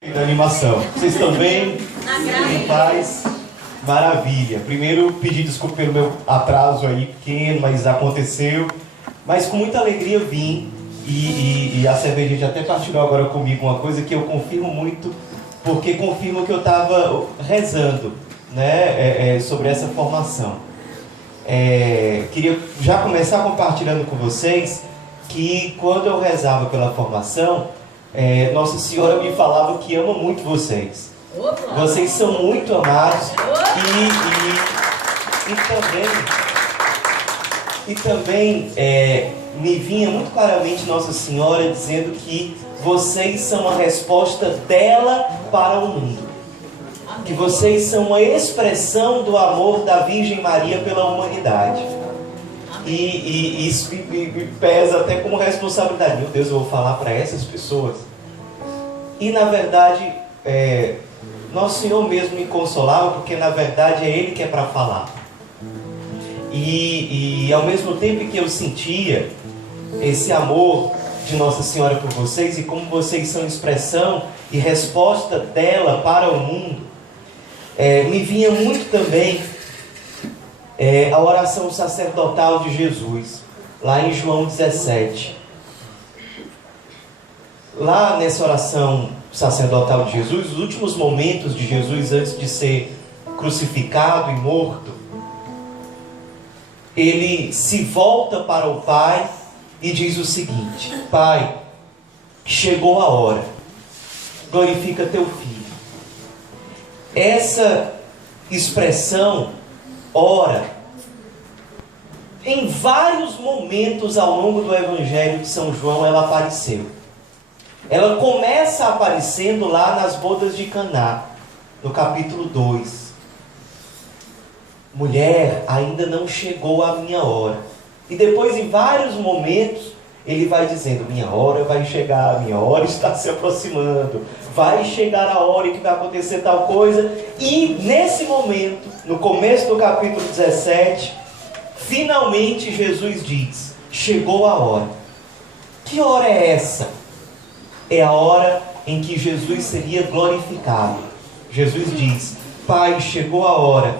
Da animação. Vocês estão bem? Em paz? Maravilha. Primeiro, pedir desculpa pelo meu atraso aí, pequeno, mas aconteceu. Mas com muita alegria vim. E a cerveja até partilhou agora comigo uma coisa que eu confirmo muito, porque confirmo que eu estava rezando, né, sobre essa formação. Queria já começar compartilhando com vocês que quando eu rezava pela formação, Nossa Senhora me falava que ama muito vocês. Opa. Vocês são muito amados e também me vinha muito claramente Nossa Senhora dizendo que vocês são a resposta dela para o mundo. Amém. Que vocês são uma expressão do amor da Virgem Maria pela humanidade. E isso me pesa até como responsabilidade. Meu Deus, eu vou falar para essas pessoas. E na verdade, Nosso Senhor mesmo me consolava, porque na verdade é Ele que é para falar. E ao mesmo tempo que eu sentia esse amor de Nossa Senhora por vocês, e como vocês são expressão e resposta dela para o mundo, me vinha muito também a oração sacerdotal de Jesus, lá em João 17. Lá nessa oração sacerdotal de Jesus, os últimos momentos de Jesus antes de ser crucificado e morto, ele se volta para o Pai e diz o seguinte: Pai, chegou a hora, glorifica teu Filho. Essa expressão, ora, em vários momentos ao longo do Evangelho de São João ela apareceu. Ela começa aparecendo lá nas bodas de Caná, no capítulo 2. Mulher, ainda não chegou a minha hora. E depois, em vários momentos, ele vai dizendo: minha hora vai chegar, minha hora está se aproximando, vai chegar a hora em que vai acontecer tal coisa. E nesse momento, no começo do capítulo 17, finalmente Jesus diz: chegou a hora. Que hora é essa? É a hora em que Jesus seria glorificado. Jesus diz: Pai, chegou a hora,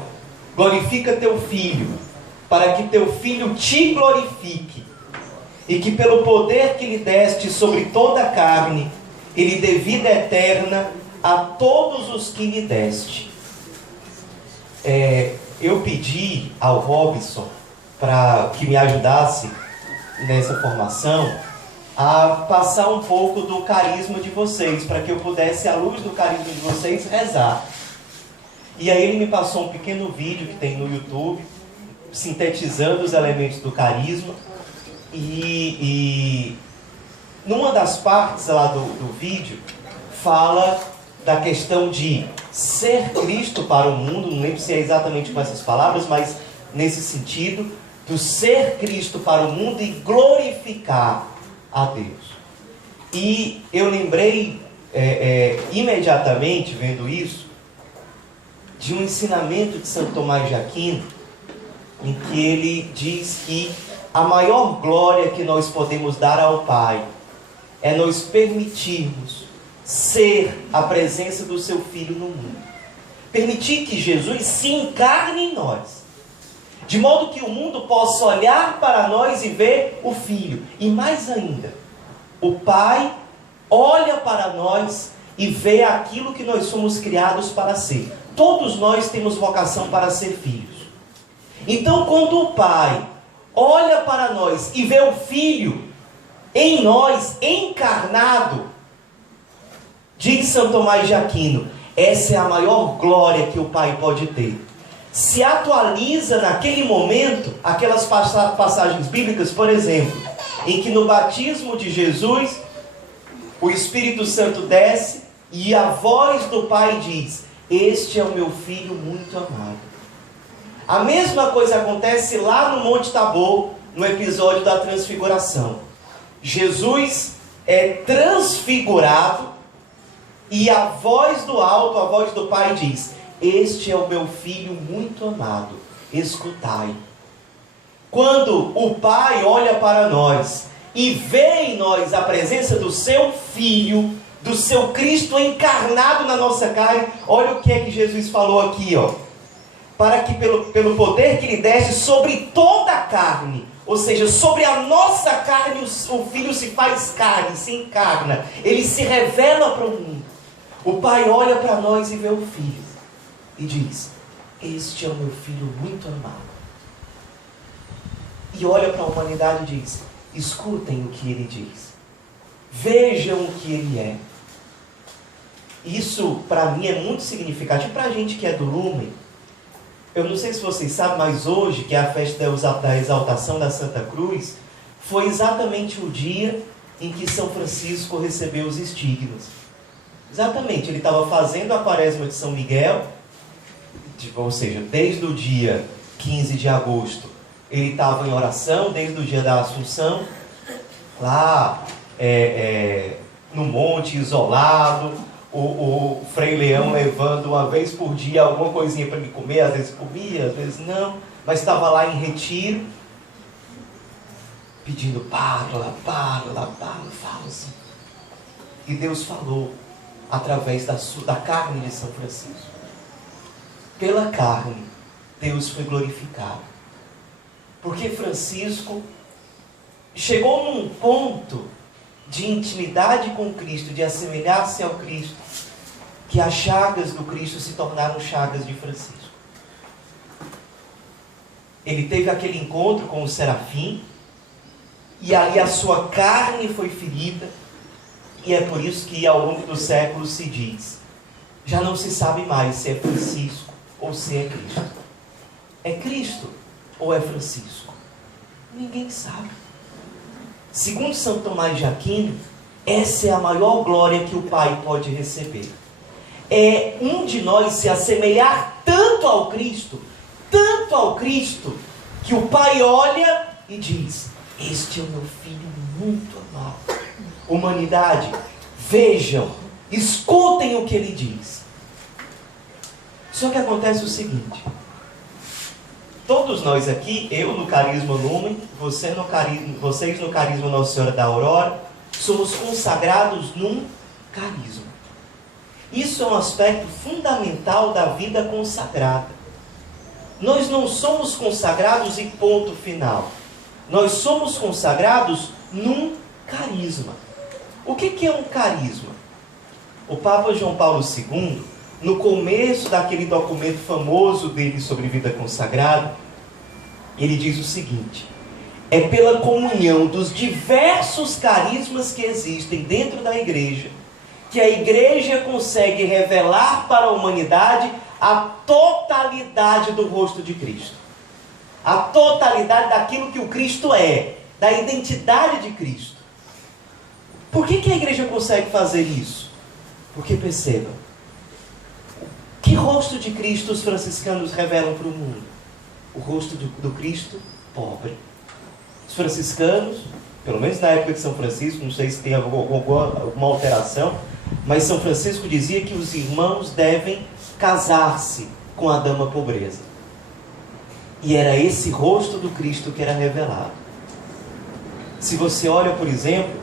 glorifica teu Filho, para que teu Filho te glorifique, e que pelo poder que lhe deste sobre toda a carne, ele dê vida eterna a todos os que lhe deste. Eu pedi ao Robson para que me ajudasse nessa formação a passar um pouco do carisma de vocês, para que eu pudesse, à luz do carisma de vocês, rezar. E aí ele me passou um pequeno vídeo que tem no YouTube, sintetizando os elementos do carisma. E numa das partes lá do vídeo, fala da questão de ser Cristo para o mundo. Não lembro se é exatamente com essas palavras, mas nesse sentido, do ser Cristo para o mundo e glorificar a Deus. E eu lembrei imediatamente, vendo isso, de um ensinamento de Santo Tomás de Aquino, em que ele diz que a maior glória que nós podemos dar ao Pai é nos permitirmos ser a presença do seu Filho no mundo. Permitir que Jesus se encarne em nós, de modo que o mundo possa olhar para nós e ver o Filho. E mais ainda, o Pai olha para nós e vê aquilo que nós somos criados para ser. Todos nós temos vocação para ser filhos. Então, quando o Pai olha para nós e vê o Filho em nós, encarnado, diz Santo Tomás de Aquino, essa é a maior glória que o Pai pode ter. Se atualiza naquele momento aquelas passagens bíblicas, por exemplo, em que no batismo de Jesus o Espírito Santo desce e a voz do Pai diz: este é o meu Filho muito amado. A mesma coisa acontece lá no Monte Tabor, no episódio da transfiguração. Jesus é transfigurado e a voz do alto, a voz do Pai diz: este é o meu Filho muito amado, escutai. Quando o Pai olha para nós e vê em nós a presença do seu Filho, do seu Cristo encarnado na nossa carne. Olha o que é que Jesus falou aqui, ó. Para que pelo poder que lhe deste sobre toda a carne, ou seja, sobre a nossa carne, o Filho se faz carne, se encarna, ele se revela para o mundo. O Pai olha para nós e vê o Filho e diz: este é o meu Filho muito amado. E olha para a humanidade e diz: escutem o que ele diz, vejam o que ele é. Isso para mim é muito significativo. Para a gente que é do Lumen, eu não sei se vocês sabem, mas hoje, que é a festa da exaltação da Santa Cruz, foi exatamente o dia em que São Francisco recebeu os estigmas. Exatamente, ele estava fazendo a quaresma de São Miguel, ou seja, desde o dia 15 de agosto, ele estava em oração, desde o dia da Assunção, lá no monte, isolado, o Frei Leão levando uma vez por dia alguma coisinha para ele comer, às vezes comia, às vezes não, mas estava lá em retiro, pedindo: parla, fala assim. E Deus falou através da carne de São Francisco. Pela carne, Deus foi glorificado. Porque Francisco chegou num ponto de intimidade com Cristo, de assemelhar-se ao Cristo, que as chagas do Cristo se tornaram chagas de Francisco. Ele teve aquele encontro com o serafim, e ali a sua carne foi ferida, e é por isso que ao longo dos séculos se diz: já não se sabe mais se é Francisco ou se é Cristo. É Cristo ou é Francisco? Ninguém sabe. Segundo São Tomás de Aquino, essa é a maior glória que o Pai pode receber. É um de nós se assemelhar tanto ao Cristo, que o Pai olha e diz: este é o meu Filho muito amado. Humanidade, vejam, escutem o que ele diz. Só que acontece o seguinte: todos nós aqui, eu no Carisma Lumen, vocês no Carisma Nossa Senhora da Aurora, somos consagrados num carisma. Isso é um aspecto fundamental da vida consagrada. Nós não somos consagrados em ponto final. Nós somos consagrados num carisma. O que é um carisma? O Papa João Paulo II, no começo daquele documento famoso dele sobre vida consagrada, ele diz o seguinte: é pela comunhão dos diversos carismas que existem dentro da igreja que a igreja consegue revelar para a humanidade a totalidade do rosto de Cristo. A totalidade daquilo que o Cristo é, da identidade de Cristo. Por que a igreja consegue fazer isso? Porque percebam, que rosto de Cristo os franciscanos revelam para o mundo? O rosto do Cristo pobre. Os franciscanos, pelo menos na época de São Francisco, não sei se tem alguma alteração, mas São Francisco dizia que os irmãos devem casar-se com a dama pobreza. E era esse rosto do Cristo que era revelado. Se você olha, por exemplo,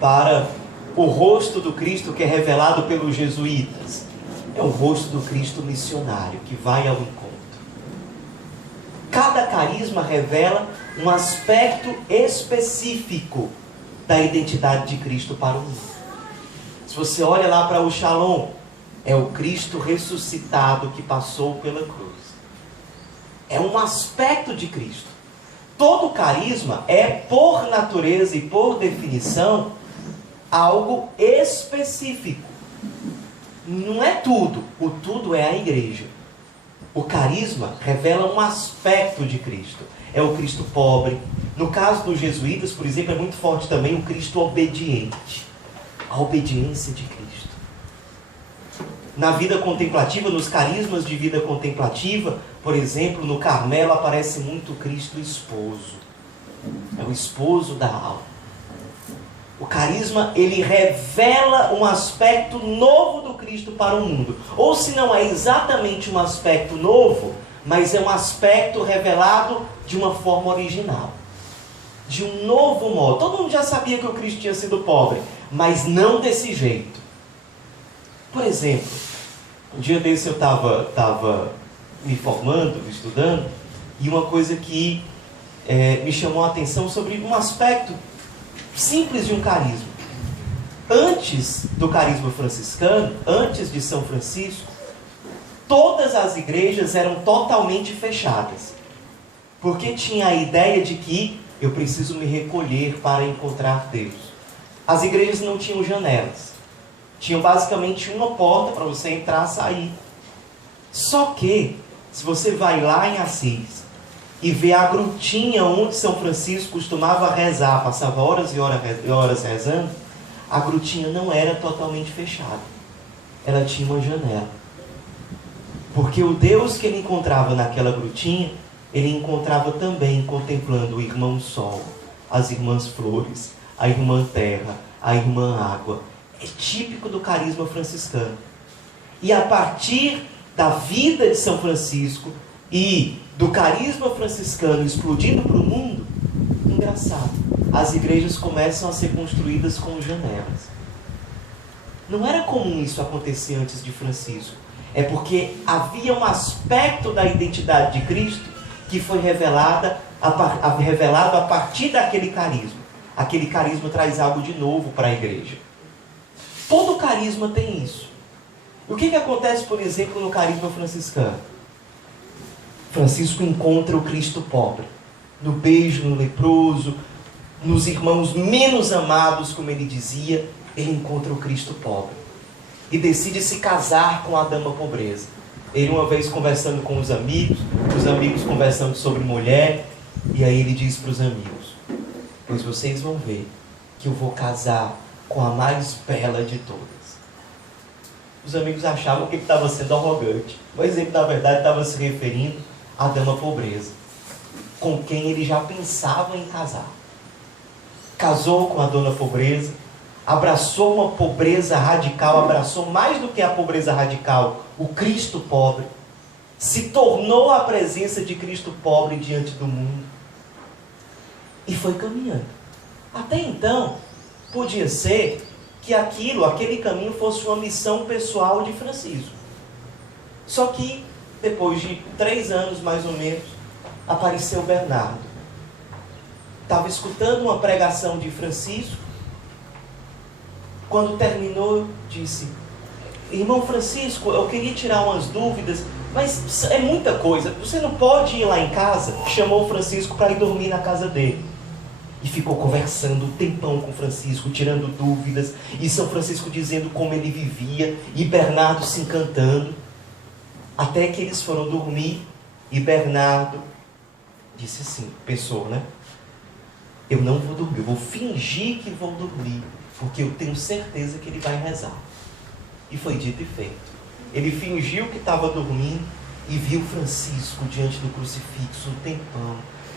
para o rosto do Cristo que é revelado pelos jesuítas, é o rosto do Cristo missionário, que vai ao encontro. Cada carisma revela um aspecto específico da identidade de Cristo para o mundo. Se você olha lá para o Shalom, é o Cristo ressuscitado que passou pela cruz. É um aspecto de Cristo. Todo carisma é, por natureza e por definição, algo específico. Não é tudo. O tudo é a igreja. O carisma revela um aspecto de Cristo. É o Cristo pobre. No caso dos jesuítas, por exemplo, é muito forte também o Cristo obediente. A obediência de Cristo. Na vida contemplativa, nos carismas de vida contemplativa, por exemplo, no Carmelo aparece muito o Cristo esposo. É o esposo da alma. O carisma, ele revela um aspecto novo do Cristo para o mundo. Ou se não é exatamente um aspecto novo, mas é um aspecto revelado de uma forma original. De um novo modo. Todo mundo já sabia que o Cristo tinha sido pobre, mas não desse jeito. Por exemplo, um dia desse eu estava me formando, estudando, e uma coisa que me chamou a atenção sobre um aspecto simples de um carisma. Antes do carisma franciscano, antes de São Francisco, todas as igrejas eram totalmente fechadas. Porque tinha a ideia de que eu preciso me recolher para encontrar Deus. As igrejas não tinham janelas. Tinham basicamente uma porta para você entrar e sair. Só que, se você vai lá em Assis e vê a grutinha onde São Francisco costumava rezar, passava horas e horas rezando, a grutinha não era totalmente fechada. Ela tinha uma janela. Porque o Deus que ele encontrava naquela grutinha, ele encontrava também contemplando o irmão Sol, as irmãs Flores, a irmã Terra, a irmã Água. É típico do carisma franciscano. E a partir da vida de São Francisco e do carisma franciscano explodindo para o mundo, engraçado, as igrejas começam a ser construídas com janelas. Não era comum isso acontecer antes de Francisco. É porque havia um aspecto da identidade de Cristo que foi revelado a partir daquele carisma. Aquele carisma traz algo de novo para a igreja. Todo carisma tem isso. O que acontece, por exemplo, no carisma franciscano? Francisco encontra o Cristo pobre, no beijo, no leproso, nos irmãos menos amados, como ele dizia, ele encontra o Cristo pobre. E decide se casar com a dama pobreza. Ele uma vez conversando com os amigos conversando sobre mulher, e aí ele diz para os amigos: pois vocês vão ver que eu vou casar com a mais bela de todas. Os amigos achavam que ele estava sendo arrogante, mas ele na verdade estava se referindo à dama pobreza, com quem ele já pensava em casar. Casou com a dona pobreza, abraçou uma pobreza radical, abraçou mais do que a pobreza radical, o Cristo pobre, se tornou a presença de Cristo pobre diante do mundo e foi caminhando. Até então, podia ser que aquele caminho fosse uma missão pessoal de Francisco. Só que, depois de 3 anos mais ou menos, apareceu Bernardo. Estava escutando uma pregação de Francisco. Quando terminou, disse: irmão Francisco, eu queria tirar umas dúvidas, mas é muita coisa, você não pode ir lá em casa? Chamou o Francisco para ir dormir na casa dele. E ficou conversando um tempão com Francisco, tirando dúvidas, e São Francisco dizendo como ele vivia, e Bernardo se encantando, até que eles foram dormir, e Bernardo disse assim, pensou, né? Eu não vou dormir, eu vou fingir que vou dormir, porque eu tenho certeza que ele vai rezar. E foi dito e feito. Ele fingiu que estava dormindo e viu Francisco diante do crucifixo um tempão,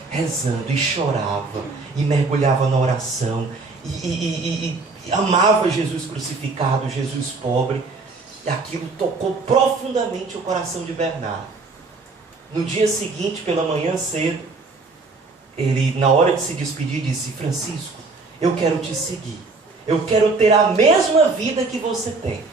rezando, e chorava, e mergulhava na oração, e amava Jesus crucificado, Jesus pobre. E aquilo tocou profundamente o coração de Bernardo. No dia seguinte, pela manhã cedo, ele, na hora de se despedir, disse: Francisco, eu quero te seguir. Eu quero ter a mesma vida que você tem.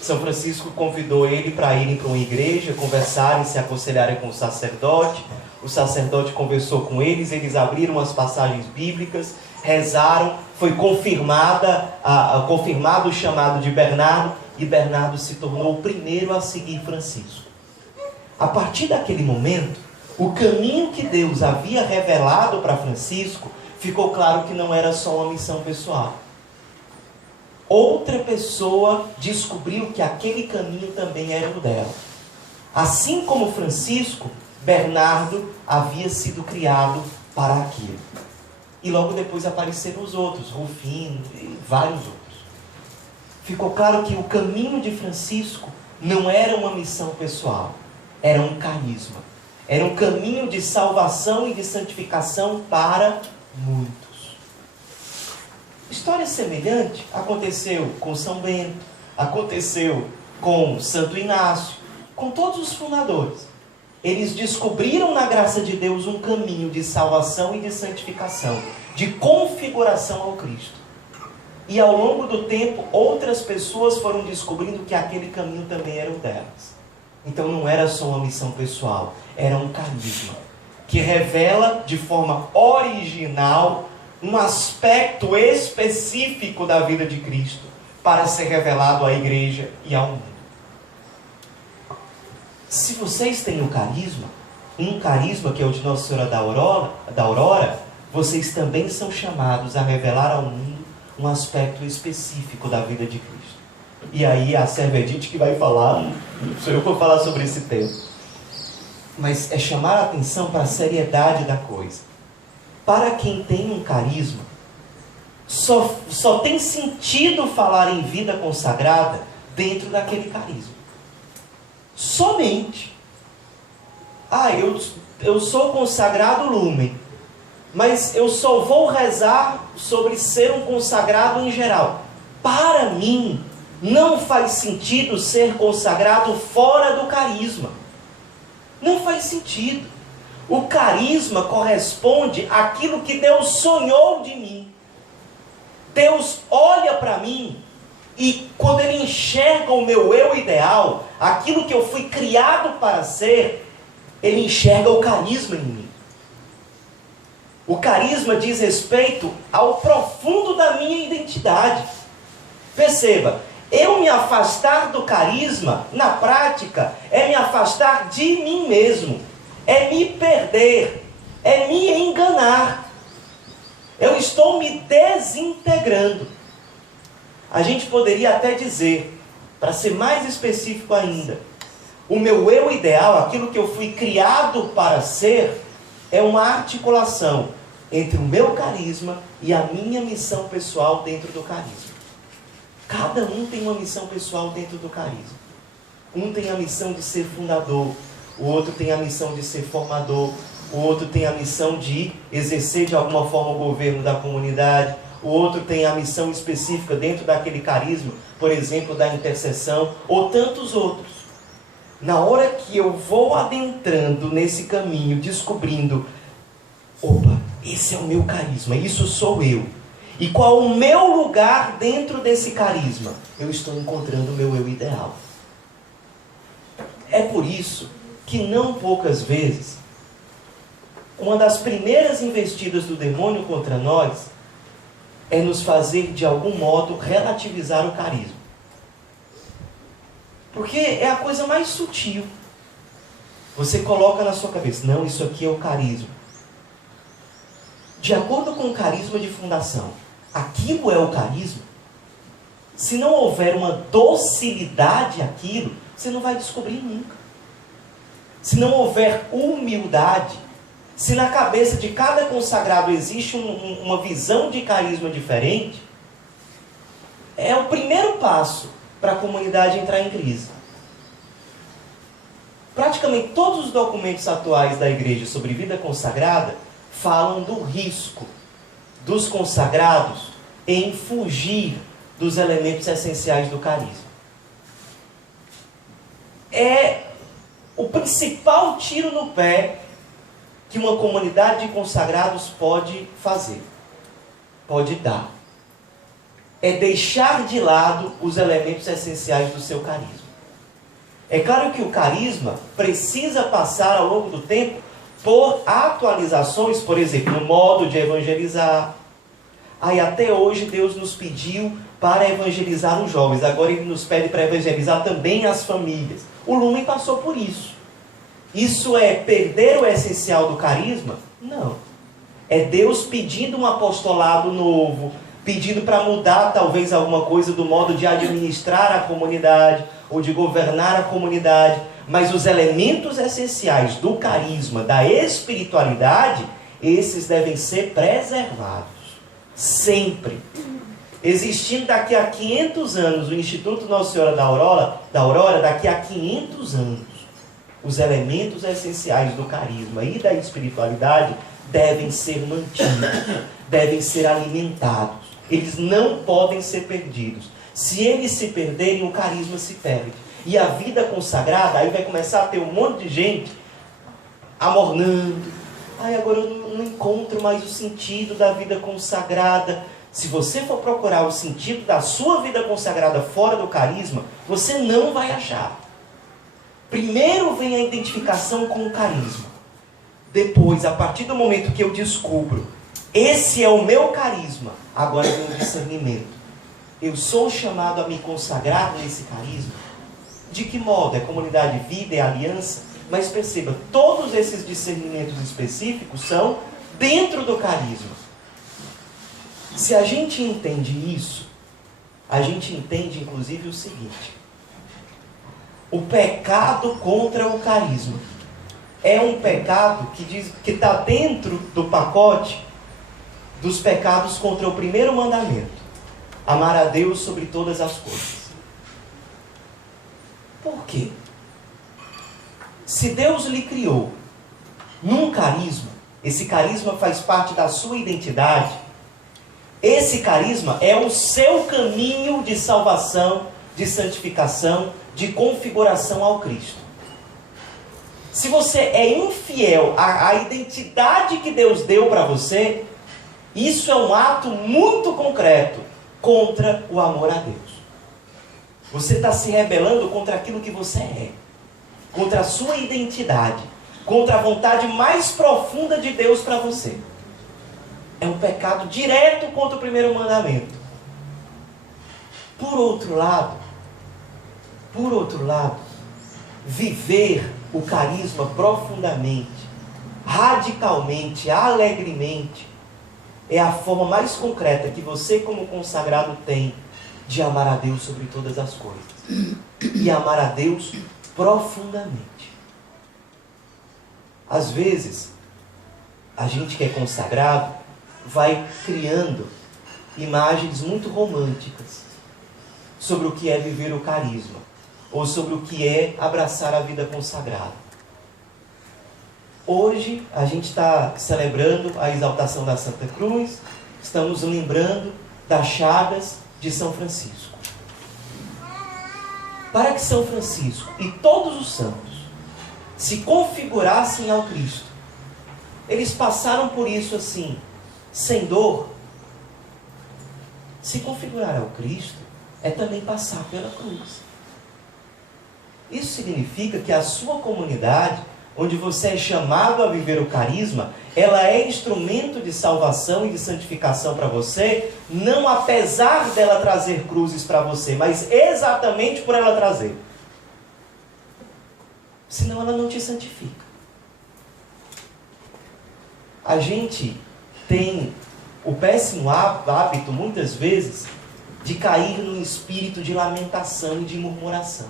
São Francisco convidou ele para irem para uma igreja, conversarem, se aconselharem com o sacerdote. O sacerdote conversou com eles, eles abriram as passagens bíblicas, rezaram, foi confirmado o chamado de Bernardo, e Bernardo se tornou o primeiro a seguir Francisco. A partir daquele momento, o caminho que Deus havia revelado para Francisco, ficou claro que não era só uma missão pessoal. Outra pessoa descobriu que aquele caminho também era o dela. Assim como Francisco, Bernardo havia sido criado para aquilo. E logo depois apareceram os outros, Rufino e vários outros. Ficou claro que o caminho de Francisco não era uma missão pessoal, era um carisma. Era um caminho de salvação e de santificação para muitos. História semelhante aconteceu com São Bento, aconteceu com Santo Inácio, com todos os fundadores. Eles descobriram na graça de Deus um caminho de salvação e de santificação, de configuração ao Cristo. E ao longo do tempo, outras pessoas foram descobrindo que aquele caminho também era o delas. Então não era só uma missão pessoal, era um carisma que revela de forma original um aspecto específico da vida de Cristo para ser revelado à igreja e ao mundo. Se vocês têm um carisma que é o de Nossa Senhora da Aurora, vocês também são chamados a revelar ao mundo um aspecto específico da vida de Cristo. E aí a Serva Edith que vai falar, sou eu que vou falar sobre esse tema. Mas é chamar a atenção para a seriedade da coisa. Para quem tem um carisma, só tem sentido falar em vida consagrada dentro daquele carisma. Somente. Eu sou consagrado lumen, mas eu só vou rezar sobre ser um consagrado em geral. Para mim, não faz sentido ser consagrado fora do carisma. Não faz sentido. O carisma corresponde àquilo que Deus sonhou de mim. Deus olha para mim e quando Ele enxerga o meu eu ideal, aquilo que eu fui criado para ser, Ele enxerga o carisma em mim. O carisma diz respeito ao profundo da minha identidade. Perceba, eu me afastar do carisma, na prática, é me afastar de mim mesmo. É me perder. É me enganar. Eu estou me desintegrando. A gente poderia até dizer, para ser mais específico ainda, o meu eu ideal, aquilo que eu fui criado para ser, é uma articulação entre o meu carisma e a minha missão pessoal dentro do carisma. Cada um tem uma missão pessoal dentro do carisma. Um tem a missão de ser fundador, o outro tem a missão de ser formador, o outro tem a missão de exercer de alguma forma o governo da comunidade, o outro tem a missão específica dentro daquele carisma, por exemplo, da intercessão, ou tantos outros. Na hora que eu vou adentrando nesse caminho, descobrindo, opa, esse é o meu carisma, isso sou eu. E qual o meu lugar dentro desse carisma? Eu estou encontrando o meu eu ideal. É por isso que não poucas vezes, uma das primeiras investidas do demônio contra nós é nos fazer, de algum modo, relativizar o carisma. Porque é a coisa mais sutil. Você coloca na sua cabeça, não, isso aqui é o carisma. De acordo com o carisma de fundação, aquilo é o carisma. Se não houver uma docilidade àquilo, você não vai descobrir nunca. Se não houver humildade, se na cabeça de cada consagrado existe uma visão de carisma diferente, é o primeiro passo para a comunidade entrar em crise. Praticamente todos os documentos atuais da igreja sobre vida consagrada falam do risco dos consagrados em fugir dos elementos essenciais do carisma. É o principal tiro no pé que uma comunidade de consagrados pode fazer, pode dar. É deixar de lado os elementos essenciais do seu carisma. É claro que o carisma precisa passar ao longo do tempo por atualizações, por exemplo, no modo de evangelizar. Até hoje Deus nos pediu para evangelizar os jovens, agora Ele nos pede para evangelizar também as famílias. O Lumen passou por isso. Isso é perder o essencial do carisma? Não. É Deus pedindo um apostolado novo, pedindo para mudar talvez alguma coisa do modo de administrar a comunidade ou de governar a comunidade, mas os elementos essenciais do carisma, da espiritualidade, esses devem ser preservados, sempre. Existindo daqui a 500 anos o Instituto Nossa Senhora da Aurora, daqui a 500 anos, os elementos essenciais do carisma e da espiritualidade devem ser mantidos, devem ser alimentados. Eles não podem ser perdidos. Se eles se perderem, o carisma se perde. E a vida consagrada, aí vai começar a ter um monte de gente amornando. Agora eu não encontro mais o sentido da vida consagrada. Se você for procurar o sentido da sua vida consagrada fora do carisma, você não vai achar. Primeiro vem a identificação com o carisma. Depois, a partir do momento que eu descubro, esse é o meu carisma, agora vem o discernimento. Eu sou chamado a me consagrar nesse carisma? De que modo? É comunidade de vida, é aliança? Mas perceba, todos esses discernimentos específicos são dentro do carisma. Se a gente entende isso, a gente entende inclusive o seguinte: o pecado contra o carisma é um pecado que está dentro do pacote dos pecados contra o primeiro mandamento: amar a Deus sobre todas as coisas. Por quê? Se Deus lhe criou num carisma, esse carisma faz parte da sua identidade, esse carisma é o seu caminho de salvação, de santificação, de configuração ao Cristo. Se você é infiel à identidade que Deus deu para você, isso é um ato muito concreto contra o amor a Deus. Você está se rebelando contra aquilo que você é, contra a sua identidade, contra a vontade mais profunda de Deus para você. É um pecado direto contra o primeiro mandamento. Por outro lado, viver o carisma profundamente, radicalmente, alegremente, é a forma mais concreta que você, como consagrado, tem de amar a Deus sobre todas as coisas. E amar a Deus profundamente. Às vezes, a gente que é consagrado vai criando imagens muito românticas sobre o que é viver o carisma, ou sobre o que é abraçar a vida consagrada. Hoje a gente está celebrando a exaltação da Santa Cruz, estamos lembrando das chagas de São Francisco. Para que São Francisco e todos os santos se configurassem ao Cristo, eles passaram por isso assim, sem dor. Se configurar ao Cristo é também passar pela cruz. Isso significa que a sua comunidade, onde você é chamado a viver o carisma, ela é instrumento de salvação e de santificação para você, não apesar dela trazer cruzes para você, mas exatamente por ela trazer. Senão ela não te santifica. A gente tem o péssimo hábito, muitas vezes, de cair num espírito de lamentação e de murmuração.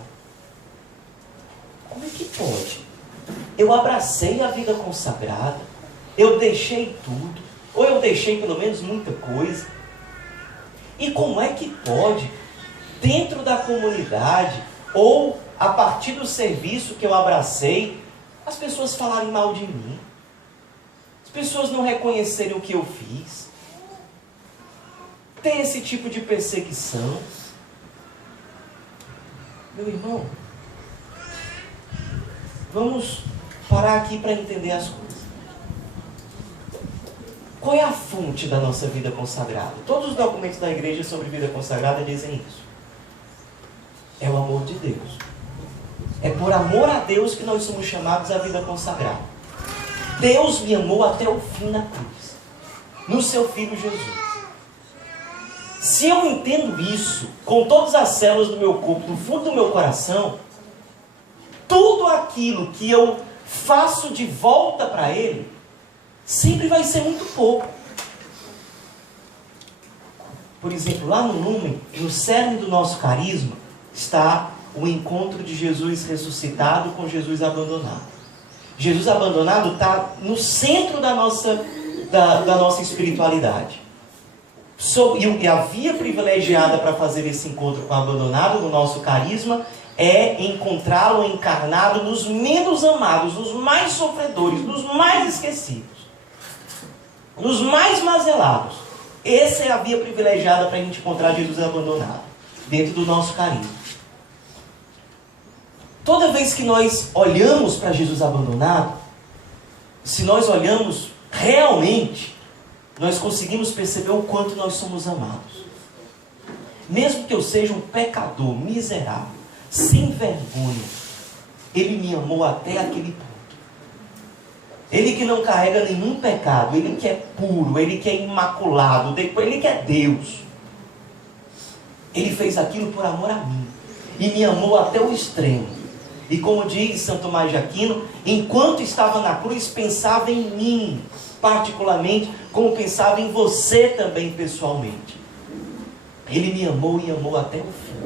Como é que pode? Eu abracei a vida consagrada, eu deixei tudo, ou eu deixei pelo menos muita coisa. E como é que pode, dentro da comunidade, ou a partir do serviço que eu abracei, as pessoas falarem mal de mim? As pessoas não reconhecerem o que eu fiz? Ter esse tipo de perseguição? Meu irmão, vamos parar aqui para entender as coisas. Qual é a fonte da nossa vida consagrada? Todos os documentos da igreja sobre vida consagrada dizem isso. É o amor de Deus. É por amor a Deus que nós somos chamados à vida consagrada. Deus me amou até o fim na cruz, no seu Filho Jesus. Se eu entendo isso, com todas as células do meu corpo, no fundo do meu coração, tudo aquilo que eu faço de volta para Ele, sempre vai ser muito pouco. Por exemplo, lá no Lumen, no cerne do nosso carisma, está o encontro de Jesus ressuscitado com Jesus abandonado. Jesus abandonado está no centro da nossa espiritualidade. E a via privilegiada para fazer esse encontro com o abandonado no nosso carisma é encontrá-lo encarnado nos menos amados, nos mais sofredores, nos mais esquecidos, nos mais mazelados. Essa é a via privilegiada para a gente encontrar Jesus abandonado, dentro do nosso carisma. Toda vez que nós olhamos para Jesus abandonado, se nós olhamos realmente, nós conseguimos perceber o quanto nós somos amados. Mesmo que eu seja um pecador miserável, sem vergonha, Ele me amou até aquele ponto. Ele que não carrega nenhum pecado, Ele que é puro, Ele que é imaculado, Ele que é Deus. Ele fez aquilo por amor a mim. E me amou até o extremo. E como diz Santo Tomás de Aquino, enquanto estava na cruz, pensava em mim, particularmente, como pensava em você também pessoalmente. Ele me amou e amou até o fim.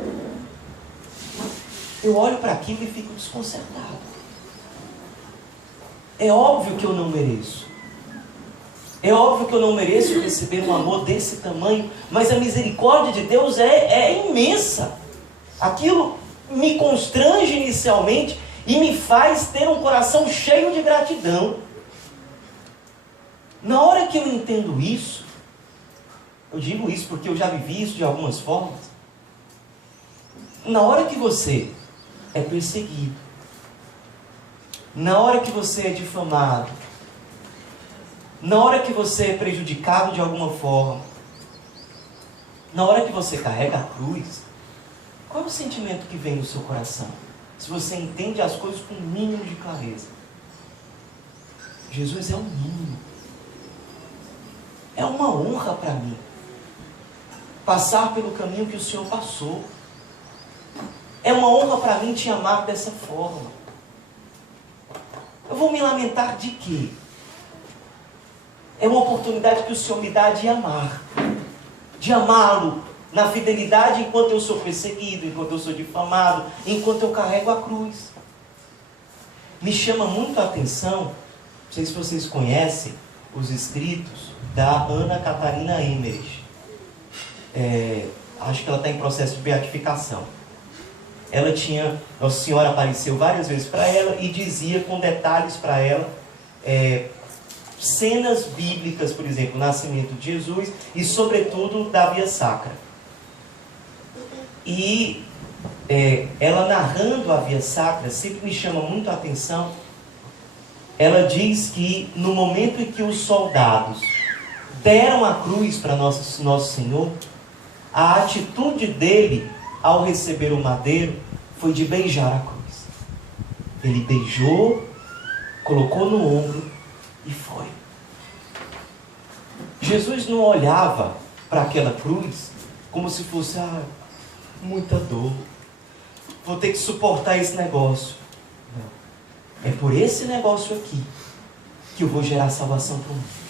Eu olho para aquilo e fico desconcertado. É óbvio que eu não mereço. É óbvio que eu não mereço receber um amor desse tamanho, mas a misericórdia de Deus é imensa. Aquilo me constrange inicialmente e me faz ter um coração cheio de gratidão. Na hora que eu entendo isso, eu digo isso porque eu já vivi isso de algumas formas. Na hora que você é perseguido, na hora que você é difamado, na hora que você é prejudicado de alguma forma, na hora que você carrega a cruz, qual é o sentimento que vem no seu coração? Se você entende as coisas com um mínimo de clareza. Jesus é o mínimo. É uma honra para mim passar pelo caminho que o Senhor passou. É uma honra para mim te amar dessa forma. Eu vou me lamentar de quê? É uma oportunidade que o Senhor me dá de amar. De amá-lo na fidelidade enquanto eu sou perseguido, enquanto eu sou difamado, enquanto eu carrego a cruz. Me chama muito a atenção, não sei se vocês conhecem, os escritos da Ana Catarina Emmerich. Acho que ela está em processo de beatificação. Nossa Senhora apareceu várias vezes para ela e dizia com detalhes para ela cenas bíblicas, por exemplo, o nascimento de Jesus e sobretudo da Via Sacra. E ela narrando a Via Sacra sempre me chama muito a atenção. Ela diz que no momento em que os soldados deram a cruz para Nosso Senhor, a atitude dele ao receber o madeiro foi de beijar a cruz. Ele beijou, colocou no ombro e foi. Jesus não olhava para aquela cruz como se fosse muita dor, vou ter que suportar esse negócio. Não. É por esse negócio aqui que eu vou gerar salvação para o mundo.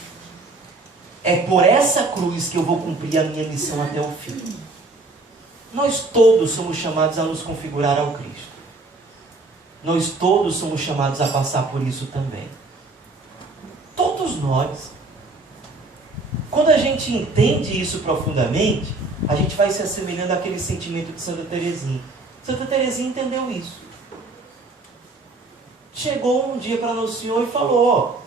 É por essa cruz que eu vou cumprir a minha missão até o fim. Nós todos somos chamados a nos configurar ao Cristo. Nós todos somos chamados a passar por isso também. Todos nós. Quando a gente entende isso profundamente, a gente vai se assemelhando àquele sentimento de Santa Teresinha. Santa Teresinha entendeu isso. Chegou um dia para Nosso Senhor e falou: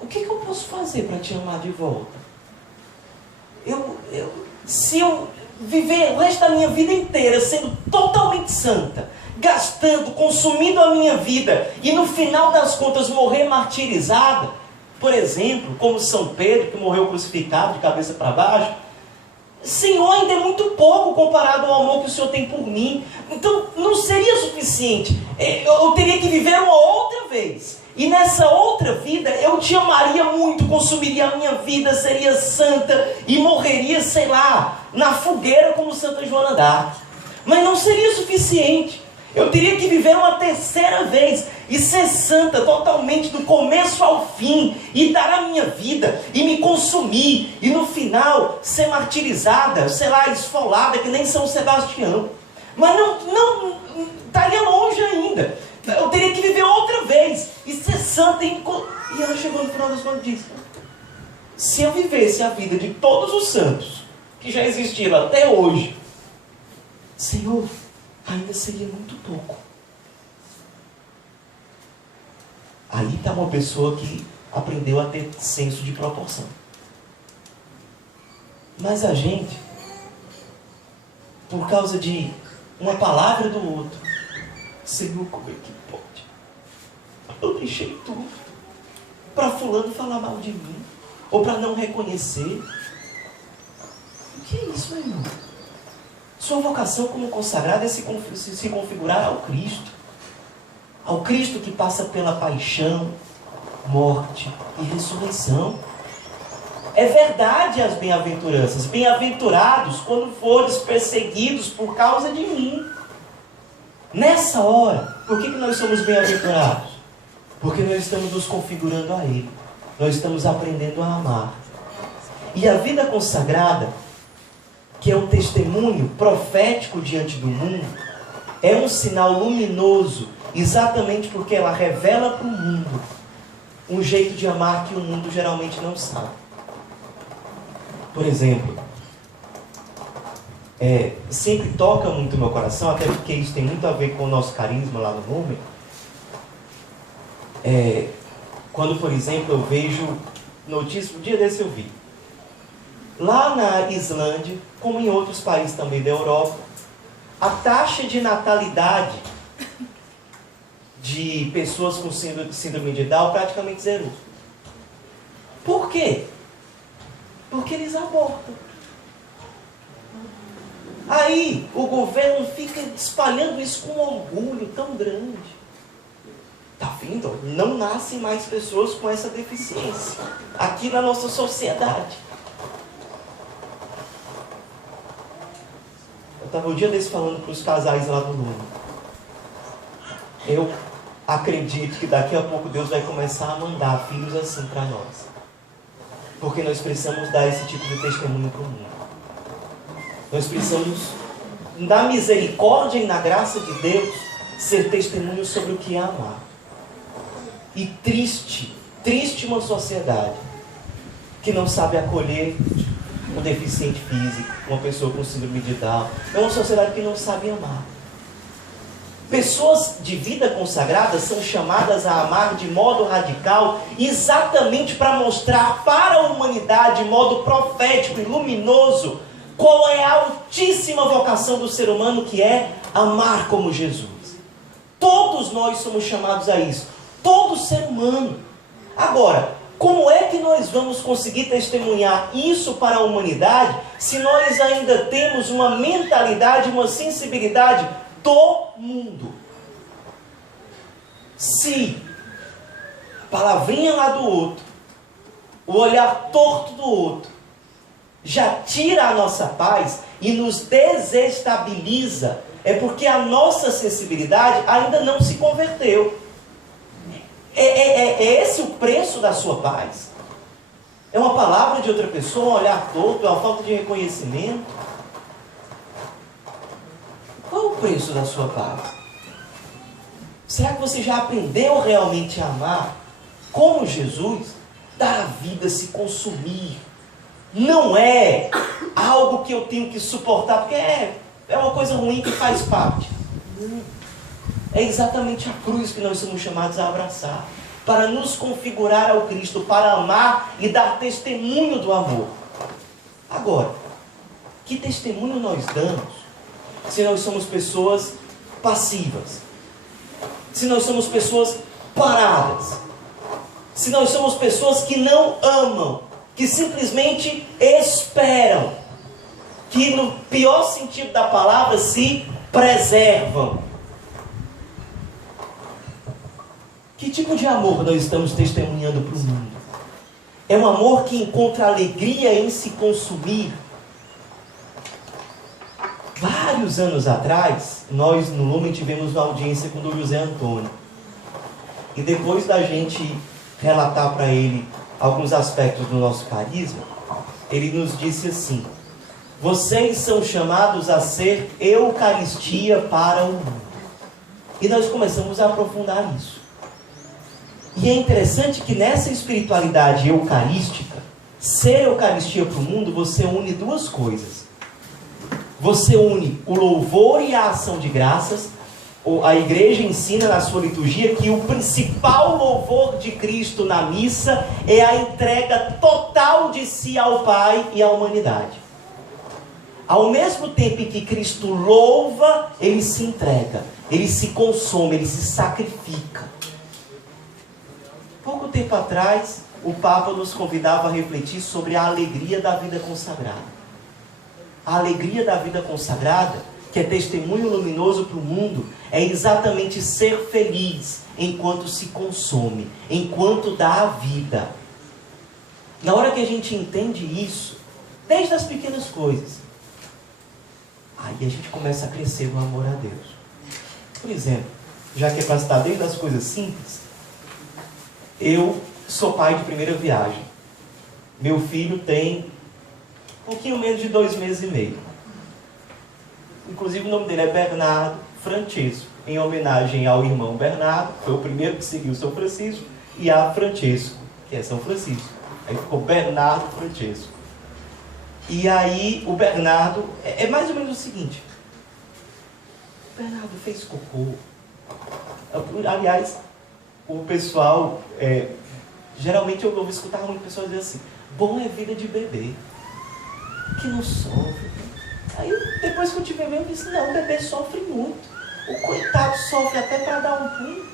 o que eu posso fazer para te amar de volta? Se eu viver o resto da minha vida inteira sendo totalmente santa, gastando, consumindo a minha vida, e no final das contas morrer martirizada, por exemplo, como São Pedro, que morreu crucificado de cabeça para baixo, Senhor, ainda é muito pouco comparado ao amor que o Senhor tem por mim. Então não seria suficiente. Eu teria que viver uma outra vez. E nessa outra vida eu te amaria muito, consumiria a minha vida, seria santa e morreria, sei lá, na fogueira como Santa Joana d'Arc. Mas não seria suficiente. Eu teria que viver uma terceira vez e ser santa totalmente do começo ao fim, e dar a minha vida e me consumir, e no final ser martirizada, sei lá, esfolada que nem São Sebastião. Mas não estaria longe ainda. Eu teria que viver outra vez e ser santa. E ela chegou no final das contas e disse: se eu vivesse a vida de todos os santos que já existiram até hoje, Senhor, ainda seria muito pouco. Aí está uma pessoa que aprendeu a ter senso de proporção. Mas a gente, por causa de uma palavra do outro, Senhor, como é que pode? Eu deixei tudo para fulano falar mal de mim. ou para não reconhecer. O que é isso, meu irmão? Sua vocação como consagrado é se configurar ao Cristo. Ao Cristo que passa pela paixão, morte e ressurreição. É verdade as bem-aventuranças. Bem-aventurados quando fores perseguidos por causa de mim. Nessa hora, por que nós somos bem-aventurados? Porque nós estamos nos configurando a Ele. Nós estamos aprendendo a amar. E a vida consagrada, que é um testemunho profético diante do mundo, é um sinal luminoso, exatamente porque ela revela para o mundo um jeito de amar que o mundo geralmente não sabe. Por exemplo, sempre toca muito o meu coração, até porque isso tem muito a ver com o nosso carisma lá no Lumen. Quando, por exemplo, eu vejo notícias, um dia desse eu vi, lá na Islândia, como em outros países também da Europa, a taxa de natalidade de pessoas com síndrome de Down praticamente zerou. Por quê? Porque eles abortam. Aí o governo fica espalhando isso com um orgulho tão grande. Está vendo? Não nascem mais pessoas com essa deficiência aqui na nossa sociedade. Eu estava um dia desse falando para os casais lá do Lumen. Eu acredito que daqui a pouco Deus vai começar a mandar filhos assim para nós. Porque nós precisamos dar esse tipo de testemunho para o mundo. Nós precisamos, na misericórdia e na graça de Deus, ser testemunhos sobre o que é amar. E triste uma sociedade que não sabe acolher um deficiente físico, uma pessoa com síndrome de Down. É uma sociedade que não sabe amar. Pessoas de vida consagrada são chamadas a amar de modo radical, exatamente para mostrar para a humanidade, de modo profético e luminoso, qual é a altíssima vocação do ser humano, que é amar como Jesus. Todos nós somos chamados a isso. Todo ser humano. Agora, como é que nós vamos conseguir testemunhar isso para a humanidade se nós ainda temos uma mentalidade, uma sensibilidade do mundo? Se a palavrinha lá do outro, o olhar torto do outro, já tira a nossa paz e nos desestabiliza, é porque a nossa sensibilidade ainda não se converteu. É esse o preço da sua paz? É uma palavra de outra pessoa, um olhar torto, é uma falta de reconhecimento? Qual é o preço da sua paz? Será que você já aprendeu realmente a amar como Jesus? Dar a vida, se consumir. Não é algo que eu tenho que suportar, porque é uma coisa ruim que faz parte. É exatamente a cruz que nós somos chamados a abraçar, para nos configurar ao Cristo, para amar e dar testemunho do amor. Agora, que testemunho nós damos se nós somos pessoas passivas? Se nós somos pessoas paradas? Se nós somos pessoas que não amam, que simplesmente esperam, que no pior sentido da palavra se preservam? Que tipo de amor nós estamos testemunhando para o mundo? É um amor que encontra alegria em se consumir. Vários anos atrás, nós no Lumen tivemos uma audiência com o José Antônio. E depois da gente relatar para ele alguns aspectos do nosso carisma, ele nos disse assim: vocês são chamados a ser Eucaristia para o mundo. E nós começamos a aprofundar isso. E é interessante que nessa espiritualidade eucarística, ser Eucaristia para o mundo, você une duas coisas. Você une o louvor e a ação de graças. A igreja ensina na sua liturgia que o principal louvor de Cristo na missa é a entrega total de si ao Pai e à humanidade. Ao mesmo tempo em que Cristo louva, ele se entrega, ele se consome, ele se sacrifica. Pouco tempo atrás, o Papa nos convidava a refletir sobre a alegria da vida consagrada. A alegria da vida consagrada, que é testemunho luminoso para o mundo, é exatamente ser feliz enquanto se consome, enquanto dá a vida. Na hora que a gente entende isso, desde as pequenas coisas, aí a gente começa a crescer no amor a Deus. Por exemplo, já que é para citar desde as coisas simples, eu sou pai de primeira viagem. Meu filho tem um pouquinho menos de 2 meses e meio. Inclusive o nome dele é Bernardo Francesco, em homenagem ao irmão Bernardo, que foi o primeiro que seguiu São Francisco, e a Francesco, que é São Francisco. Aí ficou Bernardo Francesco. E aí o Bernardo, é mais ou menos o seguinte: o Bernardo fez cocô. Aliás, o pessoal, geralmente eu ouvi escutar muito pessoas dizer assim: bom é vida de bebê, que não sofre. Aí depois que eu tive bebê, eu disse: não, o bebê sofre muito. O coitado sofre até para dar um pum.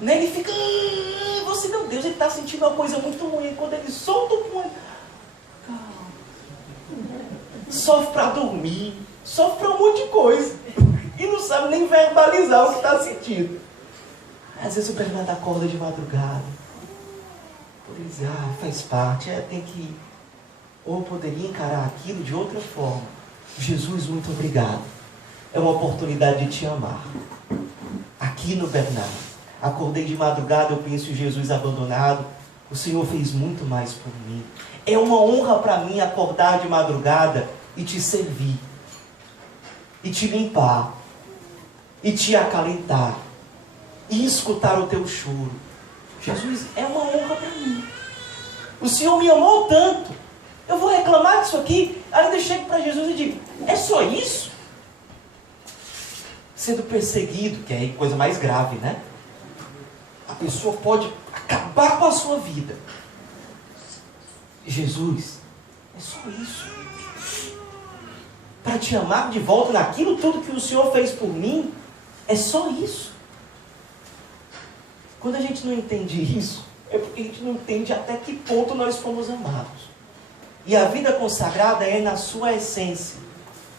Né? Ele fica, você, meu Deus, ele está sentindo uma coisa muito ruim. Quando ele solta o pum, sofre para dormir, sofre para um monte de coisa. E não sabe nem verbalizar o que está sentindo. Às vezes o Bernardo acorda de madrugada. Pois faz parte, tem que... Ou poderia encarar aquilo de outra forma. Jesus, muito obrigado. É uma oportunidade de te amar. Aqui no Bernardo. Acordei de madrugada, eu penso em Jesus abandonado. O Senhor fez muito mais por mim. É uma honra para mim acordar de madrugada e te servir. E te limpar. E te acalentar. E escutar o teu choro. Jesus, é uma honra para mim. O Senhor me amou tanto. Eu vou reclamar disso aqui. Ainda chego para Jesus e digo: é só isso? Sendo perseguido, que é a coisa mais grave, né? A pessoa pode acabar com a sua vida. Jesus, é só isso. Para te amar de volta naquilo tudo que o Senhor fez por mim, é só isso. Quando a gente não entende isso, é porque a gente não entende até que ponto nós fomos amados. E a vida consagrada é, na sua essência,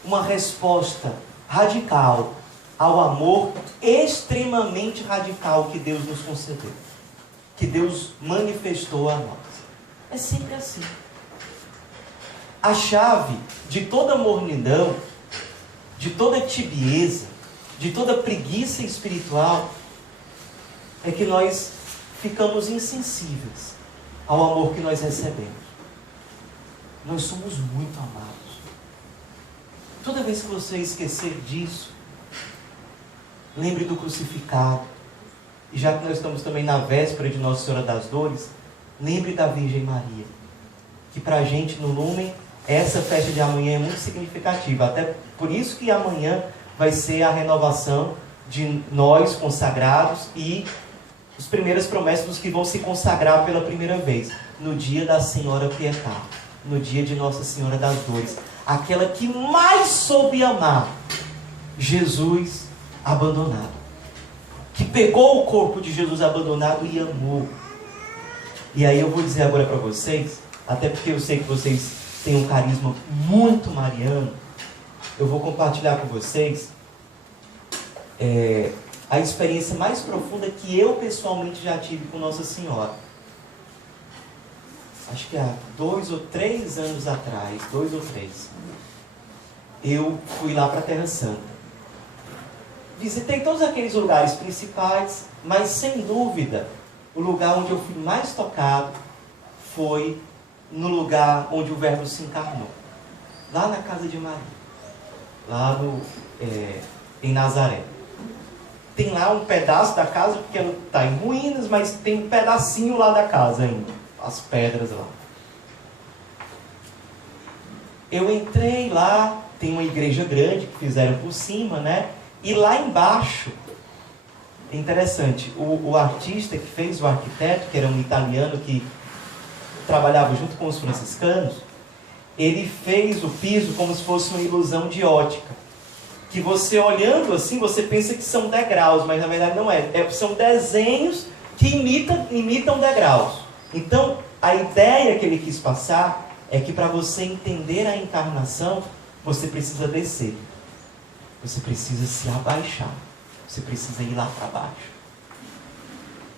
uma resposta radical ao amor extremamente radical que Deus nos concedeu, que Deus manifestou a nós. É sempre assim. A chave de toda mornidão, de toda tibieza, de toda preguiça espiritual, é que nós ficamos insensíveis ao amor que nós recebemos. Nós somos muito amados. Toda vez que você esquecer disso, lembre do crucificado. E já que nós estamos também na véspera de Nossa Senhora das Dores, lembre da Virgem Maria. Que para a gente no Lumen, essa festa de amanhã é muito significativa. Até por isso que amanhã vai ser a renovação de nós consagrados e as primeiras promessas dos que vão se consagrar pela primeira vez. No dia da Senhora Pietà. No dia de Nossa Senhora das Dores. Aquela que mais soube amar Jesus abandonado. Que pegou o corpo de Jesus abandonado e amou. E aí eu vou dizer agora para vocês, até porque eu sei que vocês têm um carisma muito mariano, eu vou compartilhar com vocês a experiência mais profunda que eu pessoalmente já tive com Nossa Senhora. Acho que há 2 ou 3 anos atrás, 2 ou 3, eu fui lá para a Terra Santa. Visitei todos aqueles lugares principais, mas sem dúvida, o lugar onde eu fui mais tocado foi no lugar onde o Verbo se encarnou. Lá na casa de Maria. Lá em Nazaré. Tem lá um pedaço da casa, porque ela está em ruínas, mas tem um pedacinho lá da casa ainda. As pedras lá. Eu entrei lá, tem uma igreja grande que fizeram por cima, né? E lá embaixo, é interessante, o artista que fez, o arquiteto, que era um italiano que trabalhava junto com os franciscanos, ele fez o piso como se fosse uma ilusão de ótica. Que você olhando assim, você pensa que são degraus, mas na verdade não é. São desenhos que imitam degraus. Então, a ideia que ele quis passar é que para você entender a encarnação, você precisa descer. Você precisa se abaixar. Você precisa ir lá para baixo.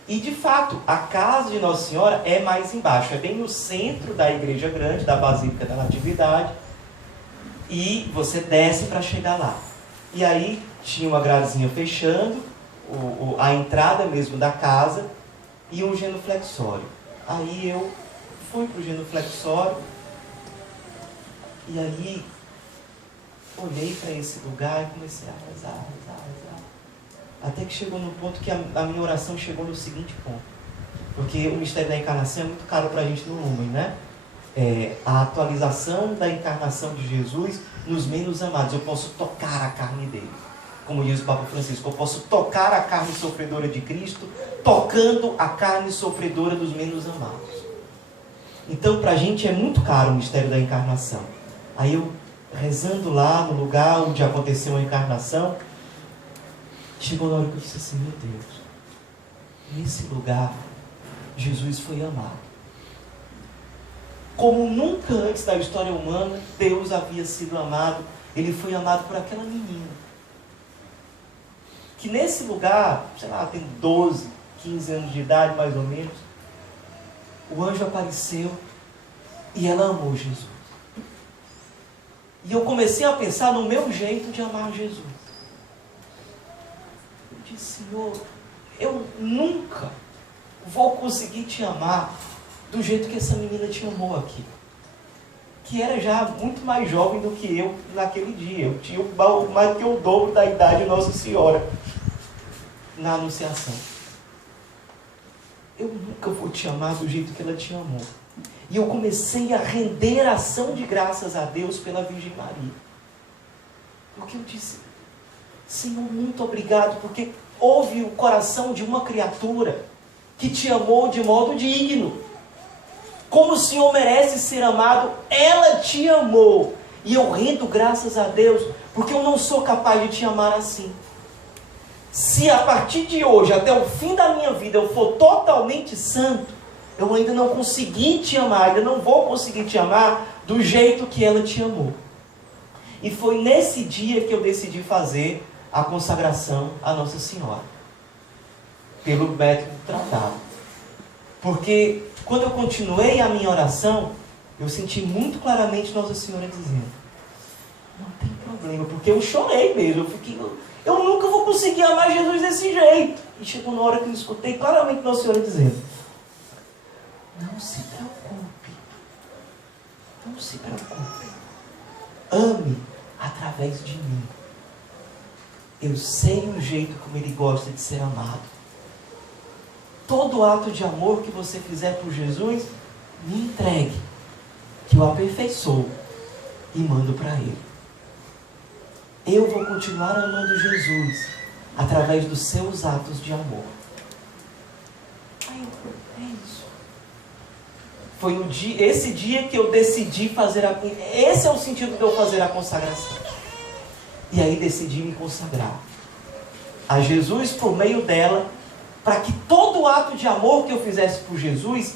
E, de fato, a casa de Nossa Senhora é mais embaixo. É bem no centro da igreja grande, da Basílica da Natividade. E você desce para chegar lá. E aí tinha uma gradezinha fechando, a entrada mesmo da casa, e um genuflexório. Aí eu fui para o genuflexório, e aí olhei para esse lugar e comecei a rezar. Até que chegou no ponto que a minha oração chegou no seguinte ponto. Porque o mistério da encarnação é muito caro para a gente no Lumen, né? A atualização da encarnação de Jesus nos menos amados. Eu posso tocar a carne dele. Como diz o Papa Francisco, eu posso tocar a carne sofredora de Cristo, tocando a carne sofredora dos menos amados. Então, para a gente é muito caro o mistério da encarnação. Aí eu, rezando lá no lugar onde aconteceu a encarnação, chegou na hora que eu disse assim, meu Deus, nesse lugar, Jesus foi amado. Como nunca antes da história humana, Deus havia sido amado. Ele foi amado por aquela menina. Que nesse lugar, sei lá, tem 12, 15 anos de idade, mais ou menos. O anjo apareceu e ela amou Jesus. E eu comecei a pensar no meu jeito de amar Jesus. Eu disse, Senhor, eu nunca vou conseguir te amar do jeito que essa menina te amou aqui. Que era já muito mais jovem do que eu naquele dia. Eu tinha mais do que o dobro da idade de Nossa Senhora na Anunciação. Eu nunca vou te amar do jeito que ela te amou. E eu comecei a render ação de graças a Deus pela Virgem Maria. Porque eu disse, Senhor, muito obrigado, porque houve o coração de uma criatura que te amou de modo digno. Como o Senhor merece ser amado, ela te amou. E eu rendo graças a Deus, porque eu não sou capaz de te amar assim. Se a partir de hoje, até o fim da minha vida, eu for totalmente santo, eu ainda não consegui te amar, ainda não vou conseguir te amar do jeito que ela te amou. E foi nesse dia que eu decidi fazer a consagração à Nossa Senhora. Pelo método tratado. Porque quando eu continuei a minha oração, eu senti muito claramente Nossa Senhora dizendo, não tem problema, porque eu chorei mesmo, eu nunca vou conseguir amar Jesus desse jeito. E chegou na hora que eu escutei claramente Nossa Senhora dizendo, não se preocupe, não se preocupe, ame através de mim. Eu sei o jeito como Ele gosta de ser amado. Todo ato de amor que você fizer por Jesus, me entregue, que eu aperfeiçoo e mando para Ele. Eu vou continuar amando Jesus através dos seus atos de amor. É isso. Foi esse dia que eu decidi fazer esse é o sentido de eu fazer a consagração. E aí decidi me consagrar a Jesus por meio dela, para que todo ato de amor que eu fizesse por Jesus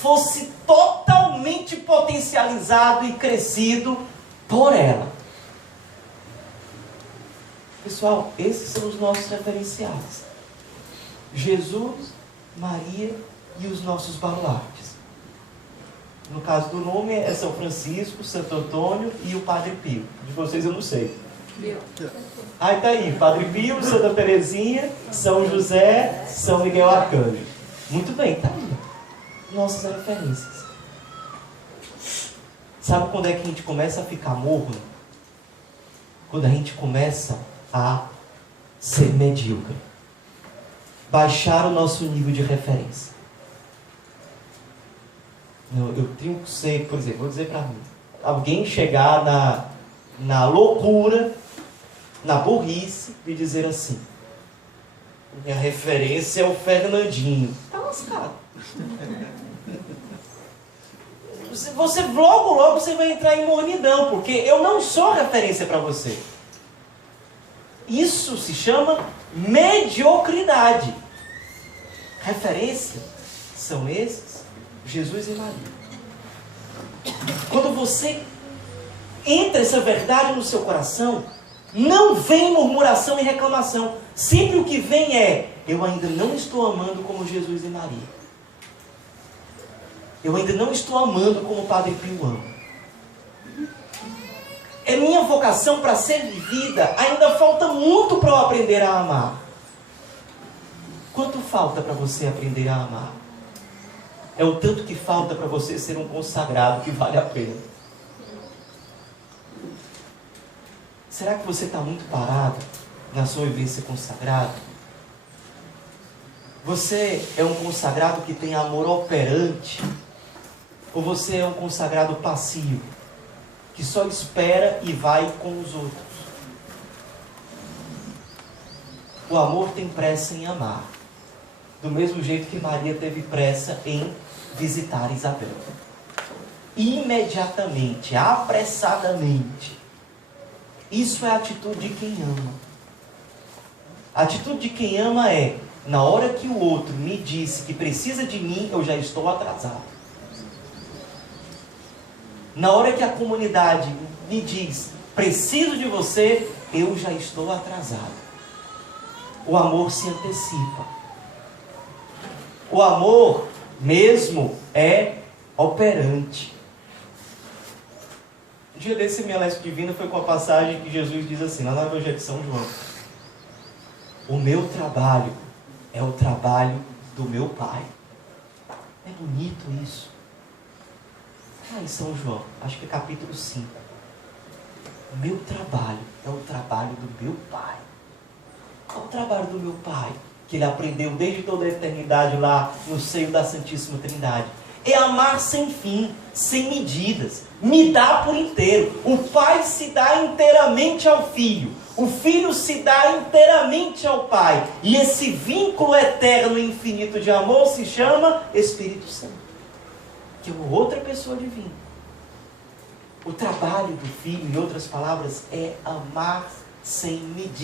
fosse totalmente potencializado e crescido por ela. Pessoal, esses são os nossos referenciais. Jesus, Maria e os nossos baluartes. No caso do nome é São Francisco, Santo Antônio e o Padre Pio. De vocês eu não sei. Aí tá aí, Padre Pio, Santa Teresinha, São José, São Miguel Arcanjo. Muito bem, tá aí. Nossas referências. Sabe quando é que a gente começa a ficar morno? Quando a gente começa a ser medíocre. Baixar o nosso nível de referência. Eu tenho que ser, por exemplo, vou dizer para mim, alguém chegar na loucura, na burrice, e dizer assim, minha referência é o Fernandinho. Tá lascado. Você logo você vai entrar em mornidão, porque eu não sou referência para você. Isso se chama mediocridade. referência são esses, Jesus e Maria. Quando você entra essa verdade no seu coração, não vem murmuração e reclamação. Sempre o que vem é: eu ainda não estou amando como Jesus e Maria. Eu ainda não estou amando como o Padre Pio ama. É minha vocação para ser vivida. Ainda falta muito para eu aprender a amar. Quanto falta para você aprender a amar? É o tanto que falta para você ser um consagrado que vale a pena. Será que você está muito parado na sua vivência consagrada? Você é um consagrado que tem amor operante? Ou você é um consagrado passivo, que só espera e vai com os outros? O amor tem pressa em amar, do mesmo jeito que Maria teve pressa em visitar Isabel. Imediatamente, apressadamente. Isso é a atitude de quem ama. A atitude de quem ama é: na hora que o outro me disse que precisa de mim, eu já estou atrasado. Na hora que a comunidade me diz: preciso de você, eu já estou atrasado. O amor se antecipa. O amor mesmo é operante. Um dia desse, minha Leste Divina foi com a passagem que Jesus diz assim, lá no Evangelho de São João: o meu trabalho é o trabalho do meu Pai. É bonito isso. Em São João, acho que é capítulo 5. O meu trabalho é o trabalho do meu Pai. Qual é o trabalho do meu Pai? Que ele aprendeu desde toda a eternidade lá no seio da Santíssima Trindade. É amar sem fim, sem medidas. Me dá por inteiro. O Pai se dá inteiramente ao Filho. O Filho se dá inteiramente ao Pai. E esse vínculo eterno e infinito de amor se chama Espírito Santo, que é uma outra pessoa divina. O trabalho do Filho, em outras palavras, é amar sem medida.